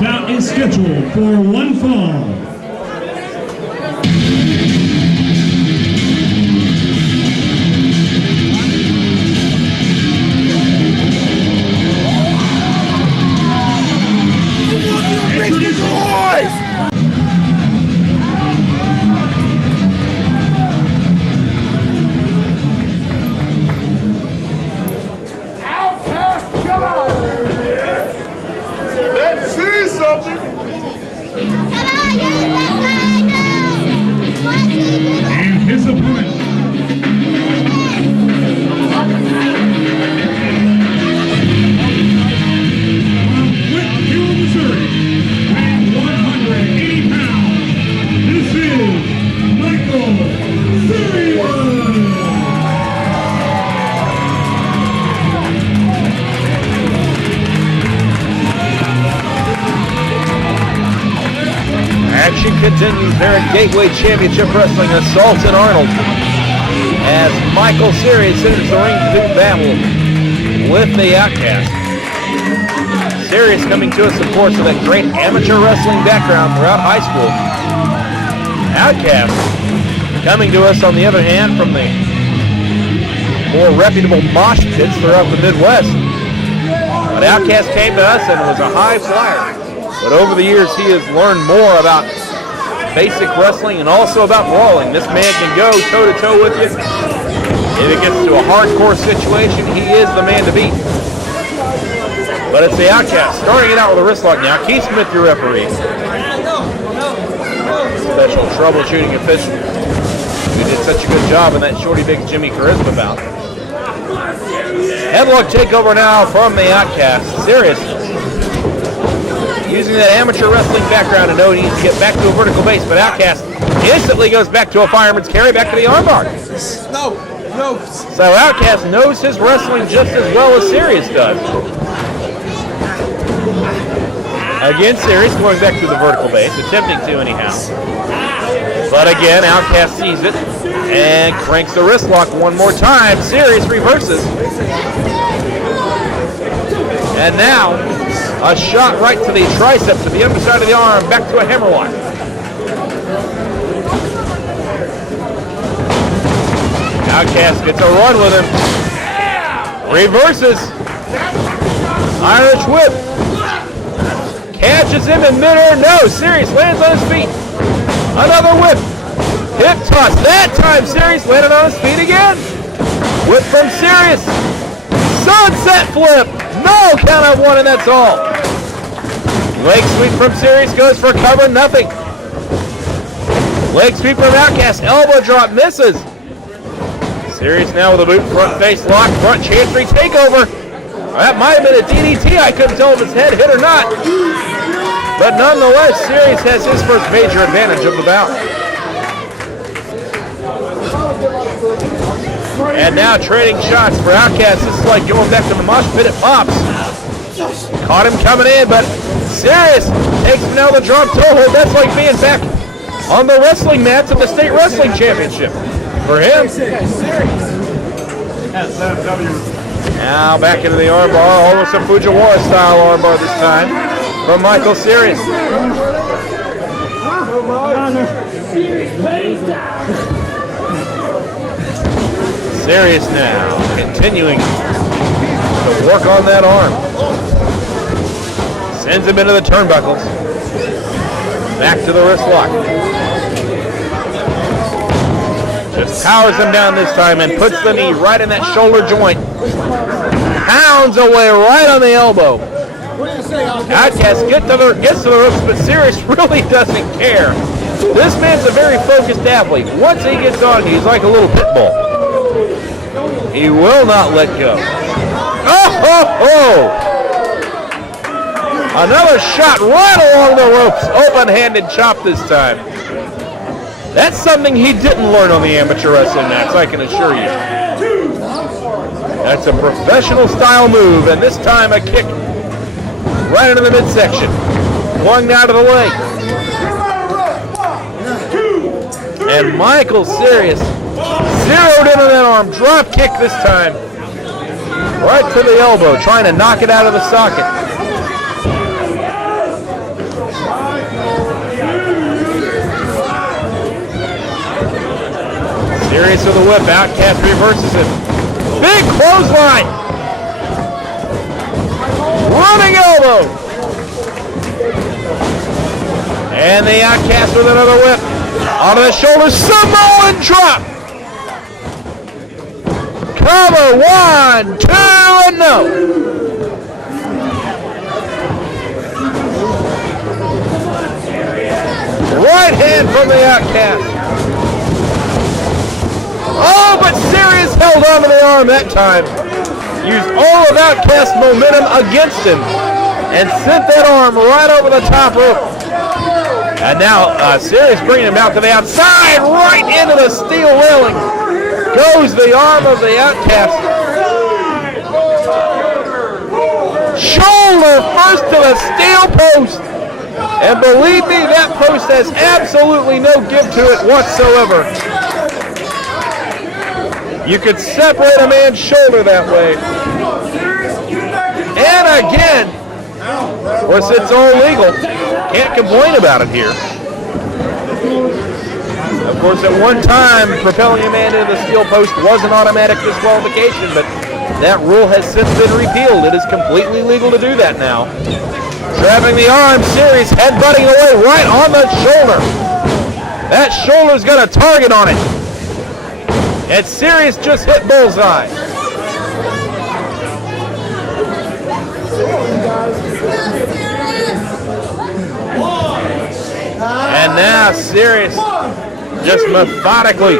bout is scheduled for one fall. And his opponent, Whitfield, Missouri, weighing 180 pounds, this is Michael Sirius. Action continues there at Gateway Championship Wrestling Assault in Arnold as Michael Sirius enters the ring to do battle with the Outtkast. Sirius coming to us, of course, with that great amateur wrestling background throughout high school. Outtkast coming to us, on the other hand, from the more reputable mosh pits throughout the Midwest. But Outtkast came to us and was a high flyer. But over the years, he has learned more about basic wrestling and also about brawling. This man can go toe-to-toe with you. If it gets to a hardcore situation, he is the man to beat. But it's the Outtkast, starting it out with a wrist lock now. Keith Smith, your referee. Special troubleshooting official who did such a good job in that Shorty Big Jimmy Charisma bout. Headlock takeover now from the Outtkast. Sirius, using that amateur wrestling background to know he needs to get back to a vertical base, but Outtkast instantly goes back to a fireman's carry, back to the armbar. No. So Outtkast knows his wrestling just as well as Sirius does. Again, Sirius going back to the vertical base, attempting to anyhow. But again, Outtkast sees it and cranks the wrist lock one more time. Sirius reverses. And now, a shot right to the tricep, to the underside of the arm, back to a hammerlock. Outtkast gets a run with him. Reverses. Irish whip. Catches him in midair. No, Sirius lands on his feet. Another whip. Hip toss. That time Sirius landed on his feet again. Whip from Sirius. Sunset flip. No, count out one and that's all. Leg sweep from Sirius goes for cover, nothing. Leg sweep from Outtkast, elbow drop, misses. Sirius now with a boot front face lock, front chancery takeover. That might have been a DDT, I couldn't tell if his head hit or not. But nonetheless, Sirius has his first major advantage of the bout. And now trading shots for Outtkast. This is like going back to the mosh pit at Pops. Caught him coming in, but Sirius takes him now the drop toe hold. That's like being back on the wrestling mats at the state wrestling championship for him. Now back into the armbar, almost a Fujiwara style armbar this time from Michael Sirius. Sirius now continuing to work on that arm. Sends him into the turnbuckles. Back to the wrist lock. Just powers him down this time and puts the knee right in that shoulder joint. Pounds away right on the elbow. Outtkast gets to the ropes, but Sirius really doesn't care. This man's a very focused athlete. Once he gets on, he's like a little pit bull. He will not let go. Oh! Another shot right along the ropes. Open-handed chop this time. That's something he didn't learn on the amateur wrestling mats, I can assure you. That's a professional style move, and this time a kick right into the midsection. Going now to the leg. And Michael Sirius zeroed into that arm. Drop kick this time. Right to the elbow, trying to knock it out of the socket. Serious with the whip. Outtkast reverses it. Big clothesline. Running elbow. And the Outtkast with another whip. Onto the shoulders. Samoan drop. Cover. 1, 2, and no. Right hand from the Outtkast. Oh, but Serious held on to the arm that time. Used all of Outtkast's momentum against him and sent that arm right over the top rope. And now Serious bringing him out to the outside, right into the steel railing. Goes the arm of the Outtkast. Shoulder first to the steel post. And believe me, that post has absolutely no give to it whatsoever. You could separate a man's shoulder that way. And again, of course it's all legal. Can't complain about it here. Of course, at one time, propelling a man into the steel post was an automatic disqualification, but that rule has since been repealed. It is completely legal to do that now. Trapping the arm, Serious headbutting away right on the shoulder. That shoulder's got a target on it. And Serious just hit bullseye. And now Serious just methodically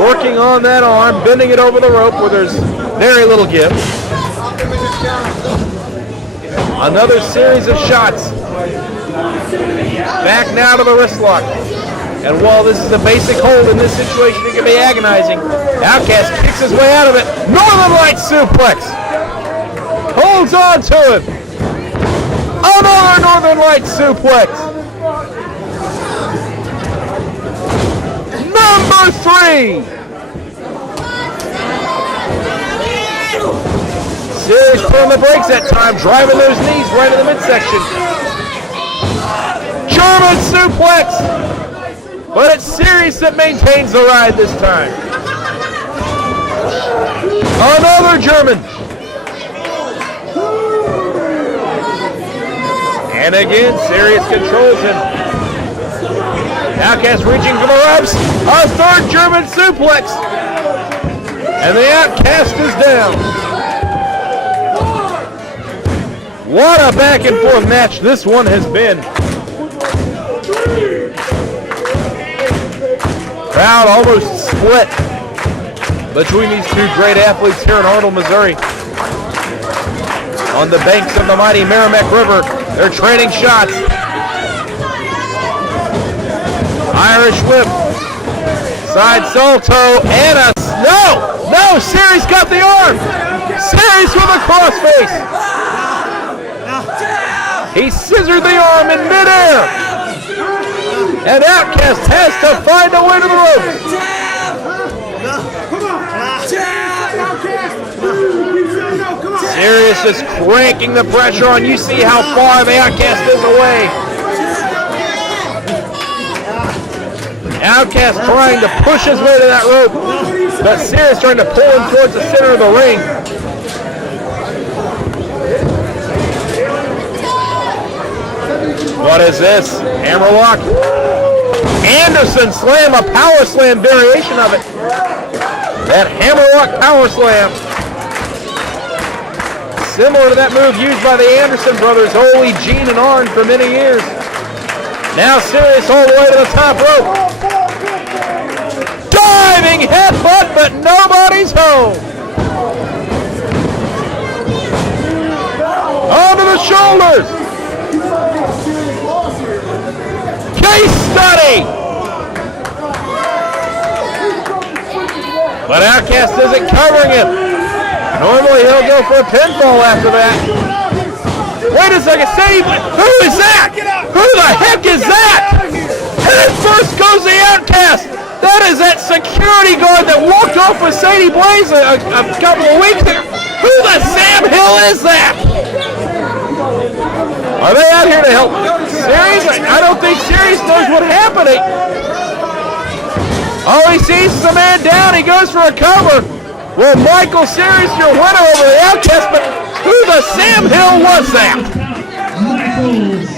working on that arm, bending it over the rope where there's very little give. Another series of shots. Back now to the wrist lock. And while this is a basic hold in this situation, it can be agonizing. Outtkast kicks his way out of it. Northern Light suplex. Holds on to him. Another Northern Light suplex. Number 3. Serious pulling the brakes that time, driving those knees right in the midsection. German suplex. But it's Serious that maintains the ride this time. Another German. And again, Serious controls him. Outtkast reaching for the ropes. A third German suplex. And the Outtkast is down. What a back and forth match this one has been. Crowd almost split between these two great athletes here in Arnold, Missouri. On the banks of the mighty Merrimack River, they're trading shots. Irish whip, side salto, and a no, Serious got the arm. Serious with a crossface. He scissored the arm in midair. And Outtkast has to find a way to the ropes. Serious is cranking the pressure on. You see how far the Outtkast is away. Outtkast trying to push his way to that rope, but Serious trying to pull him towards the center of the ring. What is this? Hammerlock. Anderson slam, a power slam variation of it. That hammerlock power slam. Similar to that move used by the Anderson brothers, Ole, Gene, and Arn for many years. Now Serious all the way to the top rope. Diving headbutt, but nobody's home. Onto the shoulders. Case study. But Outtkast isn't covering him. Normally he'll go for a pinfall after that. Wait a second, who is that? Who the heck is that? Head first goes the Outtkast. That is that security guard that walked off with Sadie Blaze a couple of weeks ago. Who the Sam Hill is that? Are they out here to help Serious? I don't think Serious knows what's happening. Oh, he sees the man down. He goes for a cover. Well, Michael Series, your winner over the Outtkast, but who the Sam Hill was that? Michael